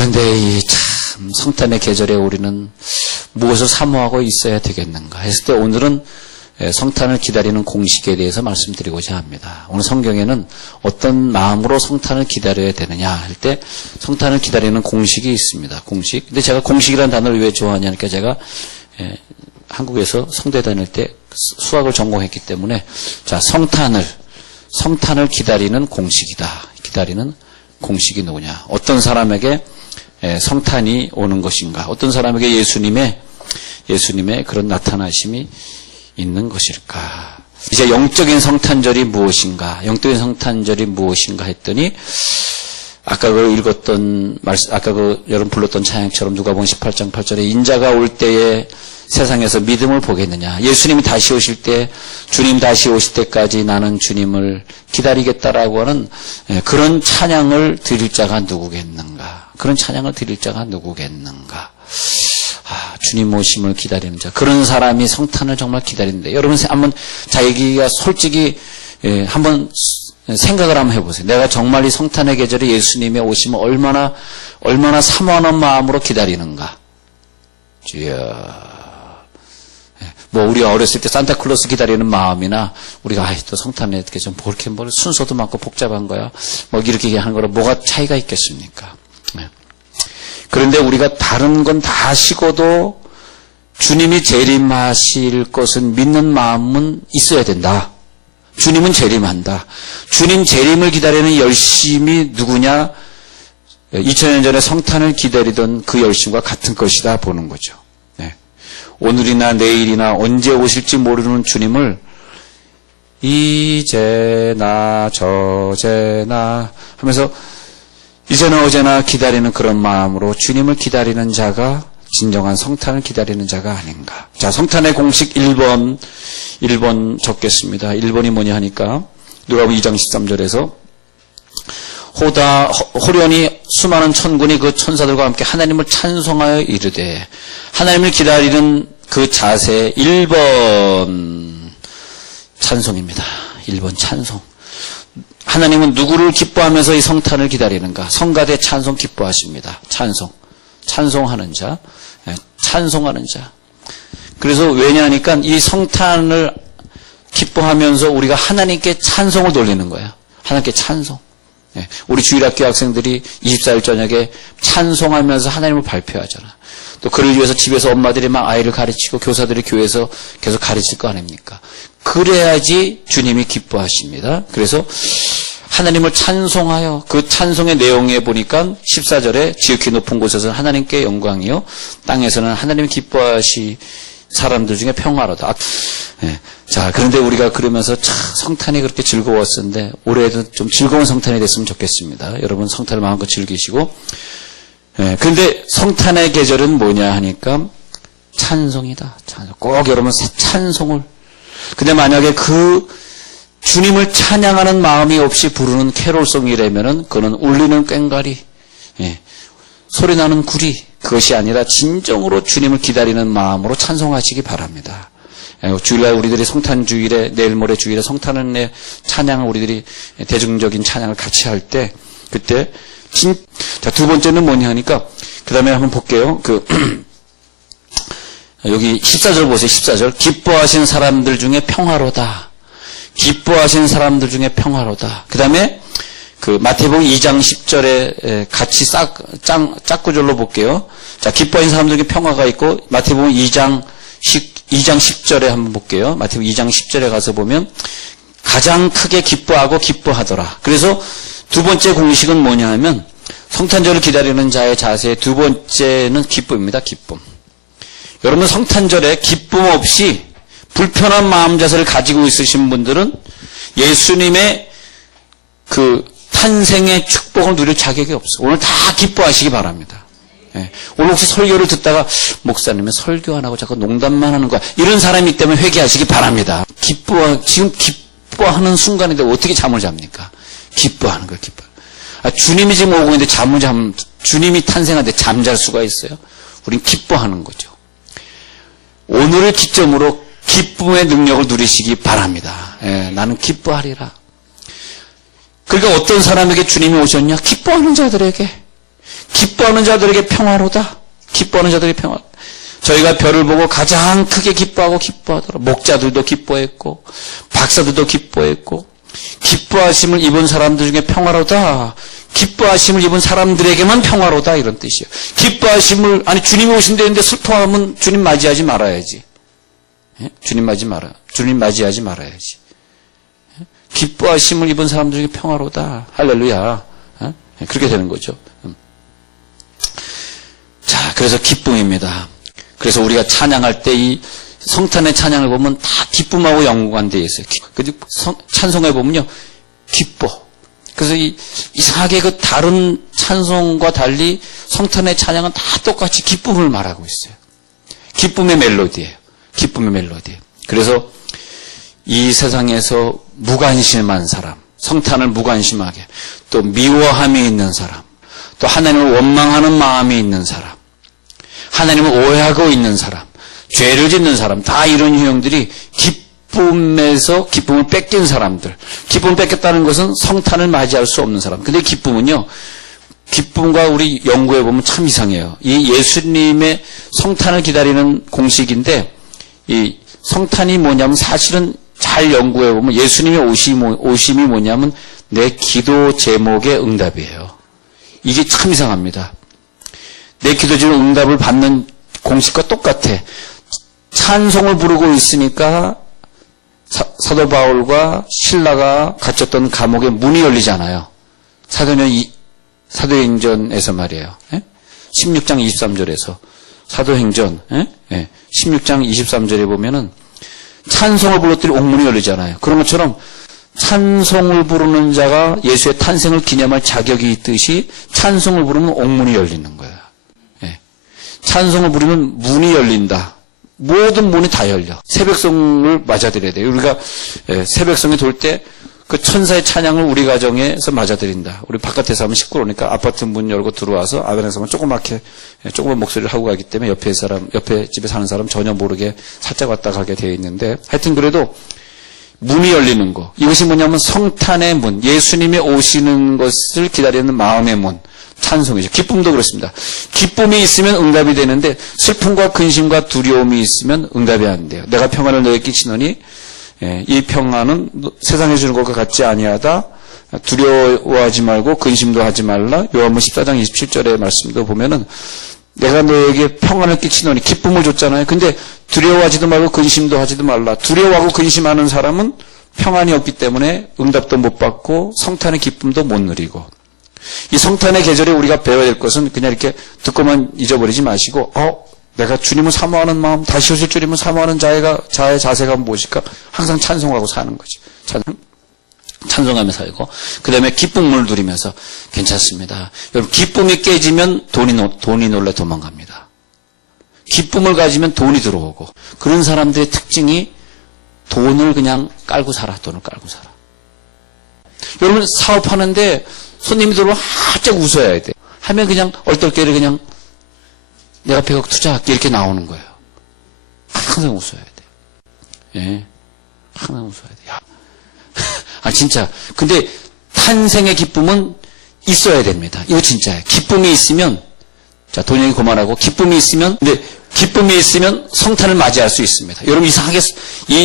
그런데 이 참 성탄의 계절에 우리는 무엇을 사모하고 있어야 되겠는가 했을 때 오늘은 성탄을 기다리는 공식에 대해서 말씀드리고자 합니다. 오늘 성경에는 어떤 마음으로 성탄을 기다려야 되느냐 할 때 성탄을 기다리는 공식이 있습니다. 공식. 근데 제가 공식이라는 단어를 왜 좋아하냐니까 제가 한국에서 성대 다닐 때 수학을 전공했기 때문에 자, 성탄을 기다리는 공식이다. 기다리는 공식이 누구냐? 어떤 사람에게 성탄이 오는 것인가? 어떤 사람에게 예수님의 그런 나타나심이 있는 것일까? 이제 영적인 성탄절이 무엇인가? 영적인 성탄절이 무엇인가 했더니 아까 그 읽었던 말씀, 아까 그 여러분 불렀던 찬양처럼 누가복음 18장 8절에 인자가 올 때에 세상에서 믿음을 보겠느냐. 예수님이 다시 오실 때, 주님 다시 오실 때까지 나는 주님을 기다리겠다라고 하는 그런 찬양을 드릴 자가 누구겠는가. 그런 찬양을 드릴 자가 누구겠는가. 주님 오심을 기다리는 자. 그런 사람이 성탄을 정말 기다리는데. 여러분 한번 자기가 솔직히 한번 생각을 한번 해보세요. 내가 정말 이 성탄의 계절에 예수님의 오심을 얼마나 사모하는 마음으로 기다리는가. 주여. 뭐 우리가 어렸을 때 산타클로스 기다리는 마음이나 우리가 또 성탄에 이렇게 좀 그렇게 뭐 순서도 많고 복잡한 거야. 뭐 이렇게 하는 거랑 뭐가 차이가 있겠습니까? 그런데 우리가 다른 건 다 하시고도 주님이 재림하실 것은 믿는 마음은 있어야 된다. 주님은 재림한다. 주님 재림을 기다리는 열심이 누구냐? 2000년 전에 성탄을 기다리던 그 열심과 같은 것이다 보는 거죠. 네. 오늘이나 내일이나 언제 오실지 모르는 주님을 이제나 저제나 하면서 이제나 어제나 기다리는 그런 마음으로 주님을 기다리는 자가 진정한 성탄을 기다리는 자가 아닌가. 자, 성탄의 공식 1번 적겠습니다. 1번이 뭐냐 하니까 누가복음 2장 13절에서 호련히 수많은 천군이 그 천사들과 함께 하나님을 찬송하여 이르되 하나님을 기다리는 그 자세 1번 찬송입니다. 1번 찬송. 하나님은 누구를 기뻐하면서 이 성탄을 기다리는가? 성가대 찬송 기뻐하십니다. 찬송하는 자, 찬송하는 자. 그래서 왜냐하니까 이 성탄을 기뻐하면서 우리가 하나님께 찬송을 돌리는 거예요. 하나님께 찬송. 우리 주일학교 학생들이 24일 저녁에 찬송하면서 하나님을 발표하잖아. 또 그를 위해서 집에서 엄마들이 막 아이를 가르치고 교사들이 교회에서 계속 가르칠 거 아닙니까? 그래야지 주님이 기뻐하십니다. 그래서 하나님을 찬송하여 그 찬송의 내용에 보니까 14절에 지극히 높은 곳에서는 하나님께 영광이요 땅에서는 하나님이 기뻐하시 사람들 중에 평화로다. 자, 그런데 우리가 그러면서 참 성탄이 그렇게 즐거웠었는데 올해도 좀 즐거운 성탄이 됐으면 좋겠습니다. 여러분 성탄을 마음껏 즐기시고. 그런데 성탄의 계절은 뭐냐 하니까 찬송이다. 찬송. 꼭 여러분 찬송을. 근데 만약에 그 주님을 찬양하는 마음이 없이 부르는 캐롤송이라면은 그거는 울리는 꽹과리, 소리나는 구리, 그것이 아니라 진정으로 주님을 기다리는 마음으로 찬송하시기 바랍니다. 주일날 우리들이 성탄주일에 내일 모레 주일에 성탄의 찬양을 우리들이 대중적인 찬양을 같이 할 때 그때 자, 두 번째는 뭐냐 하니까 그 다음에 한번 볼게요. 여기 14절 보세요. 14절 기뻐하신 사람들 중에 평화로다. 기뻐하신 사람들 중에 평화로다. 그 다음에 마태복음 2장 10절에 같이 짝구절로 볼게요. 자, 기뻐하신 사람들 중에 평화가 있고 마태복음 2장 10절에 한번 볼게요. 마태복음 2장 10절에 가서 보면 가장 크게 기뻐하고 기뻐하더라. 그래서 두 번째 공식은 뭐냐 하면 성탄절을 기다리는 자의 자세의 두 번째는 기쁨입니다. 기쁨. 여러분 성탄절에 기쁨 없이 불편한 마음 자세를 가지고 있으신 분들은 예수님의 그 탄생의 축복을 누릴 자격이 없어. 오늘 다 기뻐하시기 바랍니다. 오늘 혹시 설교를 듣다가 목사님은 설교 안 하고 자꾸 농담만 하는 거야. 이런 사람이 있다면 회개하시기 바랍니다. 지금 기뻐하는 순간인데 어떻게 잠을 잡니까? 기뻐하는 거예요. 주님이 지금 오고 있는데 주님이 탄생하는데 잠잘 수가 있어요? 우린 기뻐하는 거죠. 오늘을 기점으로 기쁨의 능력을 누리시기 바랍니다. 나는 기뻐하리라. 그러니까 어떤 사람에게 주님이 오셨냐? 기뻐하는 자들에게. 기뻐하는 자들에게 평화로다. 기뻐하는 자들에게 평화. 저희가 별을 보고 가장 크게 기뻐하더라. 목자들도 기뻐했고 박사들도 기뻐했고 기뻐하심을 입은 사람들 중에 평화로다. 기뻐하심을 입은 사람들에게만 평화로다 이런 뜻이에요. 기뻐하심을 아니 주님이 오신다는데 슬퍼하면 주님 맞이하지 말아야지. 예? 주님 맞이하지 말아야지. 예? 기뻐하심을 입은 사람들에게 평화로다. 할렐루야. 예? 그렇게 되는 거죠. 자, 그래서 기쁨입니다. 그래서 우리가 찬양할 때 이 성탄의 찬양을 보면 다 기쁨하고 연관되어 있어요. 찬송에 보면요, 기뻐. 그래서 이상하게 그 다른 찬송과 달리 성탄의 찬양은 다 똑같이 기쁨을 말하고 있어요. 기쁨의 멜로디예요. 기쁨의 멜로디. 그래서 이 세상에서 무관심한 사람, 성탄을 무관심하게, 또 미워함이 있는 사람, 또 하나님을 원망하는 마음이 있는 사람, 하나님을 오해하고 있는 사람, 죄를 짓는 사람, 다 이런 유형들이 기쁨에서 기쁨을 뺏긴 사람들. 기쁨을 뺏겼다는 것은 성탄을 맞이할 수 없는 사람. 근데 기쁨은요, 기쁨과 우리 연구해 보면 참 이상해요. 이 예수님의 성탄을 기다리는 공식인데, 이 성탄이 뭐냐면 사실은 잘 연구해 보면 예수님의 오심이 뭐냐면 내 기도 제목의 응답이에요. 이게 참 이상합니다. 내 기도 제목 응답을 받는 공식과 똑같아. 찬송을 부르고 있으니까 사도 바울과 실라가 갇혔던 감옥의 문이 열리잖아요. 사도행전에서 말이에요. 16장 23절에서 사도행전 16장 23절에 보면은 찬송을 불렀더니 옥문이 열리잖아요. 그런 것처럼 찬송을 부르는 자가 예수의 탄생을 기념할 자격이 있듯이 찬송을 부르면 옥문이 열리는 거예요. 찬송을 부르면 문이 열린다. 모든 문이 다 열려. 새벽성을 맞아들여야 돼요. 우리가 새벽성이 돌 때 그 천사의 찬양을 우리 가정에서 맞아들인다. 우리 바깥에서 하면 시끄러우니까 아파트 문 열고 들어와서 안에서 하면 조그만 목소리를 하고 가기 때문에 옆에 집에 사는 사람 전혀 모르게 살짝 왔다 가게 되어 있는데 하여튼 그래도 문이 열리는 거. 이것이 뭐냐면 성탄의 문, 예수님이 오시는 것을 기다리는 마음의 문. 찬송이죠. 기쁨도 그렇습니다. 기쁨이 있으면 응답이 되는데 슬픔과 근심과 두려움이 있으면 응답이 안 돼요. 내가 평안을 너에게 끼치노니 이 평안은 세상에 주는 것과 같지 아니하다. 두려워하지 말고 근심도 하지 말라. 요한복음 14장 27절의 말씀도 보면은 내가 너에게 평안을 끼치노니 기쁨을 줬잖아요. 근데 두려워하지도 말고 근심도 하지도 말라. 두려워하고 근심하는 사람은 평안이 없기 때문에 응답도 못 받고 성탄의 기쁨도 못 누리고 이 성탄의 계절에 우리가 배워야 될 것은 그냥 이렇게 듣고만 잊어버리지 마시고 내가 주님을 사모하는 마음 다시 오실 주님을 사모하는 자의 자세가 무엇일까? 항상 찬송하고 사는 거지. 찬송하며 살고 그 다음에 기쁨을 누리면서 괜찮습니다. 여러분 기쁨이 깨지면 돈이 놀래 도망갑니다. 기쁨을 가지면 돈이 들어오고 그런 사람들의 특징이 돈을 그냥 깔고 살아. 돈을 깔고 살아. 여러분 사업하는데 손님이 들어오면 활짝 웃어야 돼. 하면 그냥 얼떨결에 그냥 내가 100억 투자할게 이렇게 나오는 거예요. 항상 웃어야 돼. 예, 항상 웃어야 돼. 진짜. 근데 탄생의 기쁨은 있어야 됩니다. 이거 진짜예요. 기쁨이 있으면 자 돈이 그만하고 기쁨이 있으면 성탄을 맞이할 수 있습니다. 여러분 이상하게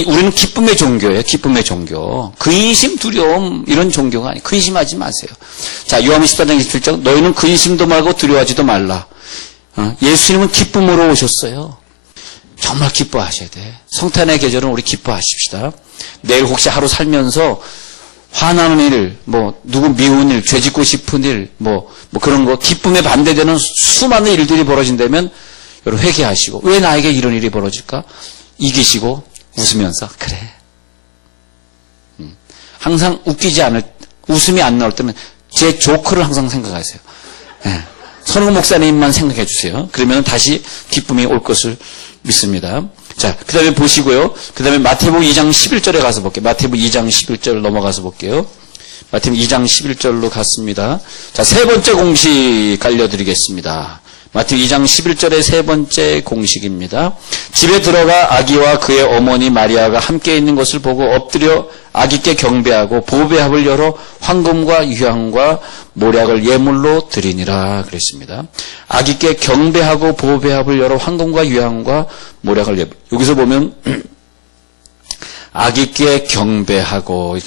우리는 기쁨의 종교예요. 기쁨의 종교. 근심, 두려움 이런 종교가 아니에요. 근심하지 마세요. 자 요한복음 14장 27절 너희는 근심도 말고 두려워하지도 말라. 예수님은 기쁨으로 오셨어요. 정말 기뻐하셔야 돼. 성탄의 계절은 우리 기뻐하십시다. 내일 혹시 하루 살면서 화나는 일, 누구 미운 일, 죄 짓고 싶은 일, 그런 거, 기쁨에 반대되는 수많은 일들이 벌어진다면, 여러분 회개하시고, 왜 나에게 이런 일이 벌어질까? 이기시고, 웃으면서, 그래. 항상 웃음이 안 나올 때는 제 조크를 항상 생각하세요. 네. 선우 목사님만 생각해 주세요. 그러면 다시 기쁨이 올 것을 믿습니다. 자, 그 다음에 보시고요. 그 다음에 마태복음 2장 11절에 가서 볼게요. 마태복음 2장 11절 넘어가서 볼게요. 마태복음 2장 11절로 갔습니다. 자, 세 번째 공식 알려드리겠습니다. 마태복음 2장 11절의 세 번째 공식입니다. 집에 들어가 아기와 그의 어머니 마리아가 함께 있는 것을 보고 엎드려 아기께 경배하고 보배합을 열어 황금과 유향과 모략을 예물로 드리니라 그랬습니다. 아기께 경배하고 보배합을 열어 황금과 유향과 모략을 예물. 여기서 보면 아기께 경배하고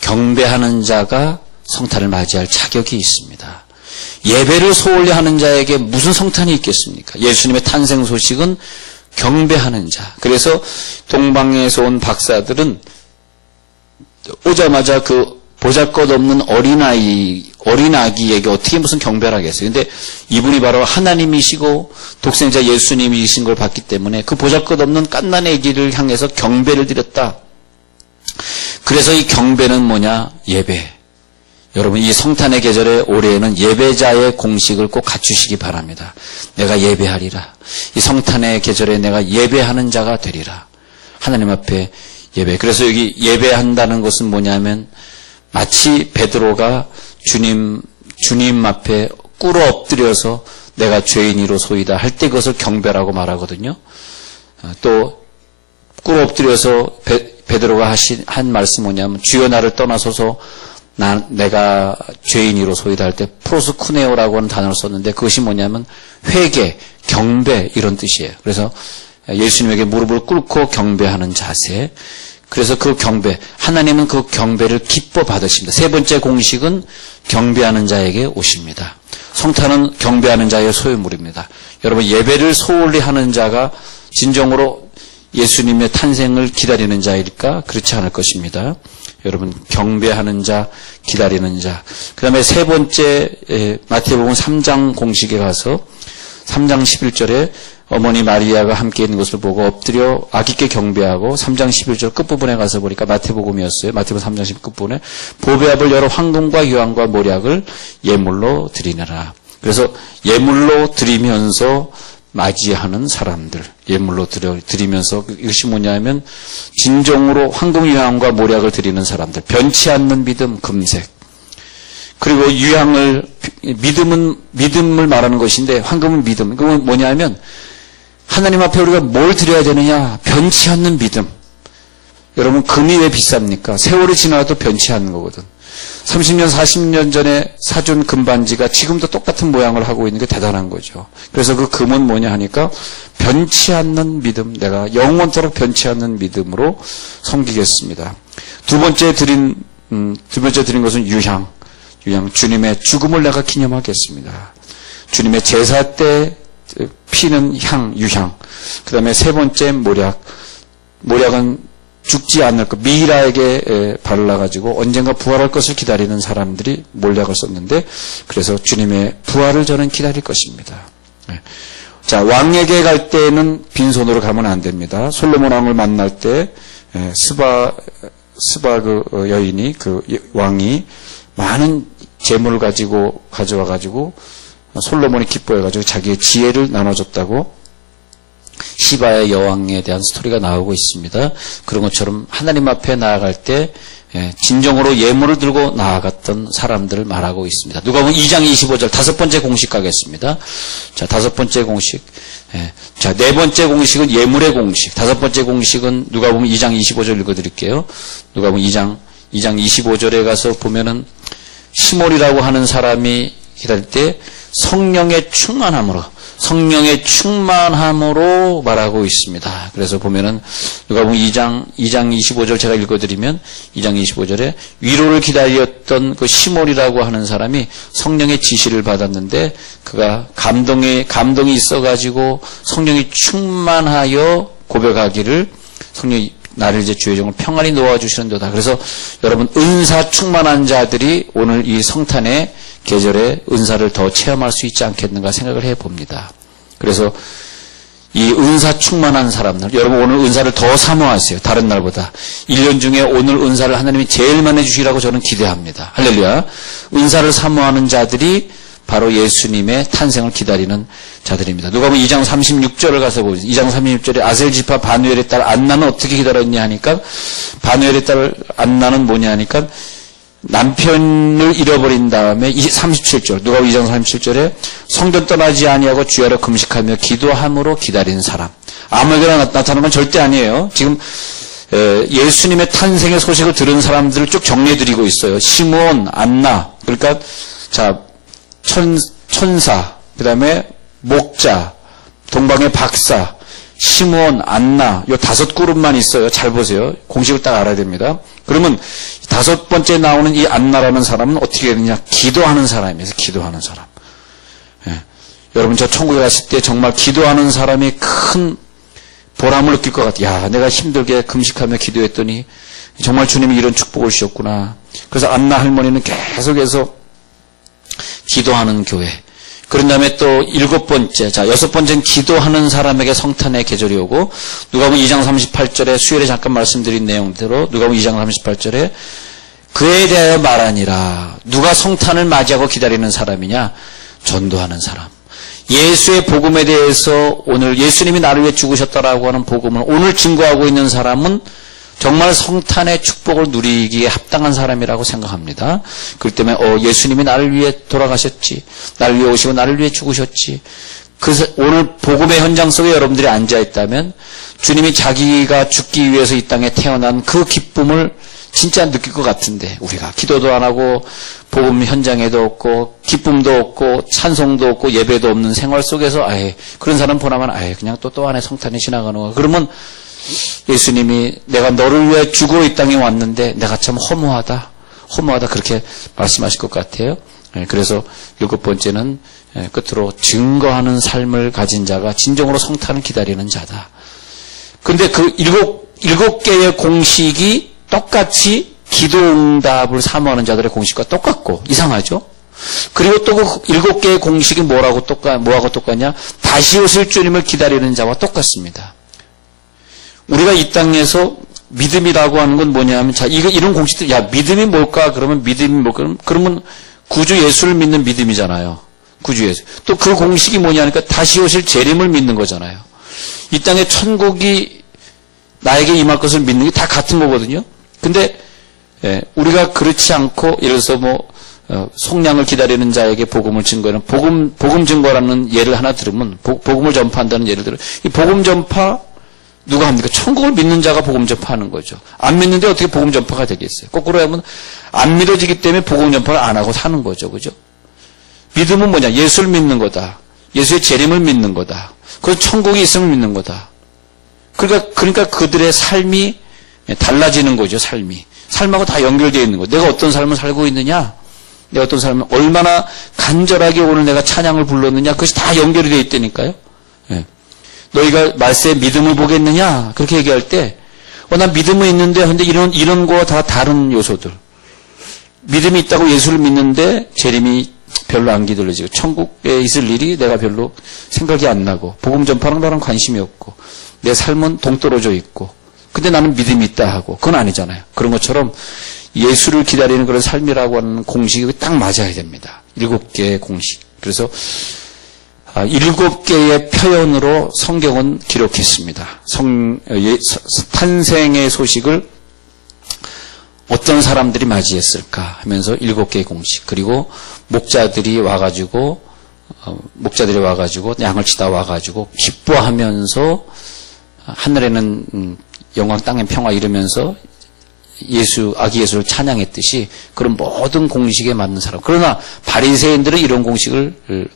경배하는 자가 성탄을 맞이할 자격이 있습니다. 예배를 소홀히 하는 자에게 무슨 성탄이 있겠습니까? 예수님의 탄생 소식은 경배하는 자. 그래서 동방에서 온 박사들은 오자마자 그 보잘것없는 어린아기에게 어떻게 무슨 경배를 하겠어요. 근데 이분이 바로 하나님이시고 독생자 예수님이신 걸 봤기 때문에 그 보잘것없는 갓난 아기를 향해서 경배를 드렸다. 그래서 이 경배는 뭐냐? 예배. 여러분, 이 성탄의 계절에 올해에는 예배자의 공식을 꼭 갖추시기 바랍니다. 내가 예배하리라. 이 성탄의 계절에 내가 예배하는 자가 되리라. 하나님 앞에 예배. 그래서 여기 예배한다는 것은 뭐냐면 마치 베드로가 주님 앞에 꿇어 엎드려서 내가 죄인이로소이다 할 때 그것을 경배라고 말하거든요. 또 꿇어 엎드려서 베드로가 한 말씀 뭐냐면 주여 나를 떠나소서 내가 죄인이로소이다 할 때 프로스쿠네오라고 하는 단어를 썼는데 그것이 뭐냐면 회개, 경배 이런 뜻이에요. 그래서 예수님에게 무릎을 꿇고 경배하는 자세. 그래서 그 경배, 하나님은 그 경배를 기뻐 받으십니다. 세 번째 공식은 경배하는 자에게 오십니다. 성탄은 경배하는 자의 소유물입니다. 여러분, 예배를 소홀히 하는 자가 진정으로 예수님의 탄생을 기다리는 자일까? 그렇지 않을 것입니다. 여러분, 경배하는 자, 기다리는 자. 그 다음에 세 번째 마태복음 3장 공식에 가서 3장 11절에 어머니 마리아가 함께 있는 것을 보고 엎드려 아기께 경배하고 3장 11절 끝부분에 가서 보니까 마태복음이었어요. 마태복음 3장 11절 끝부분에 보배합을 열어 황금과 유향과 모략을 예물로 드리느라. 그래서 예물로 드리면서 맞이하는 사람들, 예물로 드리면서 이것이 뭐냐면 진정으로 황금 유향과 모략을 드리는 사람들, 변치 않는 믿음, 금색. 그리고 유향을 믿음을 말하는 것인데 황금은 믿음. 그건 뭐냐면 하나님 앞에 우리가 뭘 드려야 되느냐? 변치 않는 믿음. 여러분, 금이 왜 비쌉니까? 세월이 지나도 변치 않는 거거든. 30년, 40년 전에 사준 금반지가 지금도 똑같은 모양을 하고 있는 게 대단한 거죠. 그래서 그 금은 뭐냐 하니까 변치 않는 믿음, 내가 영원토록 변치 않는 믿음으로 섬기겠습니다. 두 번째 드린 것은 유향, 주님의 죽음을 내가 기념하겠습니다. 주님의 제사 때 피는 유향. 그 다음에 세 번째 모략은 죽지 않을 것, 미이라에게 발라가지고 언젠가 부활할 것을 기다리는 사람들이 모략을 썼는데, 그래서 주님의 부활을 저는 기다릴 것입니다. 자, 왕에게 갈 때는 빈손으로 가면 안 됩니다. 솔로몬 왕을 만날 때 스바 그 여인이, 그 왕이 많은 재물을 가져와가지고 솔로몬이 기뻐해가지고 자기의 지혜를 나눠줬다고 시바의 여왕에 대한 스토리가 나오고 있습니다. 그런 것처럼 하나님 앞에 나아갈 때 진정으로 예물을 들고 나아갔던 사람들을 말하고 있습니다. 누가복음 2장 25절 다섯 번째 공식 가겠습니다. 자, 다섯 번째 공식. 자, 네 번째 공식은 예물의 공식. 다섯 번째 공식은 누가복음 2장 25절 읽어드릴게요. 누가복음 2장 25절에 가서 보면은 시몬이라고 하는 사람이 기다릴 때 성령의 충만함으로 말하고 있습니다. 그래서 보면은 누가복음 2장 25절 제가 읽어드리면 2장 25절에 위로를 기다렸던 그 시몬이라고 하는 사람이 성령의 지시를 받았는데 그가 감동이 있어가지고 성령이 충만하여 고백하기를 성령이 나를 이제 주의 종을 평안히 놓아주시는도다. 그래서 여러분, 은사 충만한 자들이 오늘 이 성탄의 계절에 은사를 더 체험할 수 있지 않겠는가 생각을 해봅니다. 그래서 이 은사 충만한 사람들, 여러분 오늘 은사를 더 사모하세요. 다른 날보다. 1년 중에 오늘 은사를 하나님이 제일 많이 주시라고 저는 기대합니다. 할렐루야. 은사를 사모하는 자들이 바로 예수님의 탄생을 기다리는 자들입니다. 누가복음 2장 36절을 가서 보세요. 2장 36절에 아셀 지파 바누엘의 딸 안나는 어떻게 기다렸냐 하니까 바누엘의 딸 안나는 뭐냐 하니까 남편을 잃어버린 다음에 37절, 누가복음 2장 37절에 성전 떠나지 아니하고 주야로 금식하며 기도함으로 기다리는 사람. 아무에게나 나타나는 건 절대 아니에요. 지금 예수님의 탄생의 소식을 들은 사람들을 쭉 정리해드리고 있어요. 시므온, 안나, 그러니까 자 천사, 그 다음에 목자, 동방의 박사, 시므온, 안나, 요 5그룹만 있어요. 잘 보세요. 공식을 딱 알아야 됩니다. 그러면 5번째 나오는 이 안나라는 사람은 어떻게 되느냐? 기도하는 사람이에요. 기도하는 사람. 예. 여러분 저 천국에 갔을 때 정말 기도하는 사람이 큰 보람을 느낄 것 같아요. 야, 내가 힘들게 금식하며 기도했더니 정말 주님이 이런 축복을 주셨구나. 그래서 안나 할머니는 계속해서 기도하는 교회. 그런 다음에 또 7번째, 자, 6번째는 기도하는 사람에게 성탄의 계절이 오고, 누가복음 2장 38절에 수요일에 잠깐 말씀드린 내용대로, 누가복음 2장 38절에 그에 대하여 말하니라. 누가 성탄을 맞이하고 기다리는 사람이냐? 전도하는 사람. 예수의 복음에 대해서 오늘 예수님이 나를 위해 죽으셨다라고 하는 복음을 오늘 증거하고 있는 사람은 정말 성탄의 축복을 누리기에 합당한 사람이라고 생각합니다. 그렇기 때문에 예수님이 나를 위해 돌아가셨지, 나를 위해 오시고 나를 위해 죽으셨지. 그래서 오늘 복음의 현장 속에 여러분들이 앉아있다면 주님이 자기가 죽기 위해서 이 땅에 태어난 그 기쁨을 진짜 느낄 것 같은데, 우리가 기도도 안 하고 복음 현장에도 없고 기쁨도 없고 찬송도 없고 예배도 없는 생활 속에서 그런 사람 보나만 그냥 또 하나의 성탄이 지나가는 거야. 그러면 예수님이 내가 너를 위해 죽으러 이 땅에 왔는데 내가 참 허무하다 그렇게 말씀하실 것 같아요. 그래서 7번째는 끝으로 증거하는 삶을 가진 자가 진정으로 성탄을 기다리는 자다. 근데 그 7개의 공식이 똑같이 기도응답을 사모하는 자들의 공식과 똑같고 이상하죠? 그리고 또 그 7개의 공식이 뭐하고 똑같냐? 다시 오실 주님을 기다리는 자와 똑같습니다. 우리가 이 땅에서 믿음이라고 하는 건 뭐냐면, 자, 이런 공식들, 믿음이 뭘까? 그러면 믿음이 뭘까? 그러면 구주 예수를 믿는 믿음이잖아요. 구주 예수. 또 그 공식이 뭐냐니까 다시 오실 재림을 믿는 거잖아요. 이 땅에 천국이 나에게 임할 것을 믿는 게 다 같은 거거든요. 근데, 우리가 그렇지 않고, 예를 들어서 속량을 기다리는 자에게 복음을 증거하는, 복음 증거라는 예를 하나 들으면, 복음을 전파한다는 예를 들어, 이 복음 전파, 누가 합니까? 천국을 믿는 자가 복음 전파하는 거죠. 안 믿는데 어떻게 복음 전파가 되겠어요? 거꾸로 하면 안 믿어지기 때문에 복음 전파를 안 하고 사는 거죠. 그죠? 믿음은 뭐냐? 예수를 믿는 거다. 예수의 재림을 믿는 거다. 그래서 천국이 있음을 믿는 거다. 그러니까 그들의 삶이 달라지는 거죠. 삶하고 다 연결되어 있는 거죠. 내가 어떤 삶을 살고 있느냐? 내가 어떤 삶을 얼마나 간절하게 오늘 내가 찬양을 불렀느냐? 그것이 다 연결이 되어 있다니까요. 너희가 말세에 믿음을 보겠느냐? 그렇게 얘기할 때, 난 믿음은 있는데, 근데 이런 거와 다 다른 요소들. 믿음이 있다고 예수를 믿는데, 재림이 별로 안 기다려지고, 천국에 있을 일이 내가 별로 생각이 안 나고, 복음 전파는 나랑 관심이 없고, 내 삶은 동떨어져 있고, 근데 나는 믿음이 있다 하고, 그건 아니잖아요. 그런 것처럼 예수를 기다리는 그런 삶이라고 하는 공식이 딱 맞아야 됩니다. 7개의 공식. 그래서 7개의 표현으로 성경은 기록했습니다. 탄생의 소식을 어떤 사람들이 맞이했을까 하면서 7개의 공식. 그리고 목자들이 와가지고 양을 치다 와가지고 기뻐하면서 하늘에는 영광 땅엔 평화 이러면서 아기 예수를 찬양했듯이 그런 모든 공식에 맞는 사람. 그러나 바리새인들은 이런 공식을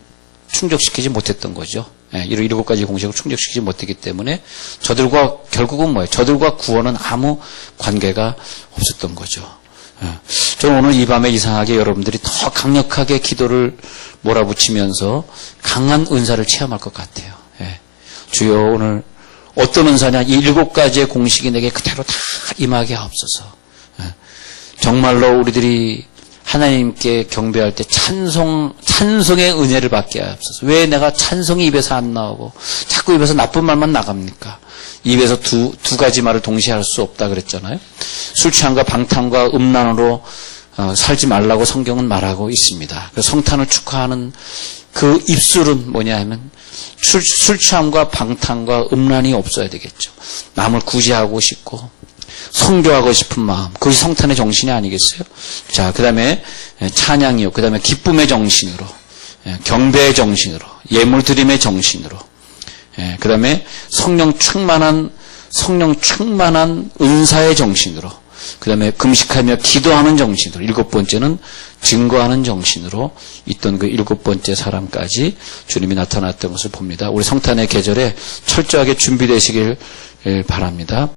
충족시키지 못했던 거죠. 이런 7가지 공식을 충족시키지 못했기 때문에 저들과 결국은 뭐예요? 저들과 구원은 아무 관계가 없었던 거죠. 저는 오늘 이 밤에 이상하게 여러분들이 더 강력하게 기도를 몰아붙이면서 강한 은사를 체험할 것 같아요. 주여 오늘 어떤 은사냐? 이 7가지의 공식이 내게 그대로 다 임하게 하옵소서. 정말로 우리들이 하나님께 경배할 때 찬송의 은혜를 받게 하옵소서. 왜 내가 찬송이 입에서 안 나오고 자꾸 입에서 나쁜 말만 나갑니까? 입에서 두 가지 말을 동시에 할 수 없다 그랬잖아요. 술 취함과 방탕과 음란으로 살지 말라고 성경은 말하고 있습니다. 그래서 성탄을 축하하는 그 입술은 뭐냐 하면 술 취함과 방탕과 음란이 없어야 되겠죠. 남을 구제하고 싶고 선교하고 싶은 마음, 그것이 성탄의 정신이 아니겠어요? 자, 그 다음에 찬양이요, 그 다음에 기쁨의 정신으로, 경배의 정신으로, 예물 드림의 정신으로, 그 다음에 성령 충만한 은사의 정신으로, 그 다음에 금식하며 기도하는 정신으로, 7번째는 증거하는 정신으로 있던 그 7번째 사람까지 주님이 나타났던 것을 봅니다. 우리 성탄의 계절에 철저하게 준비되시길 바랍니다.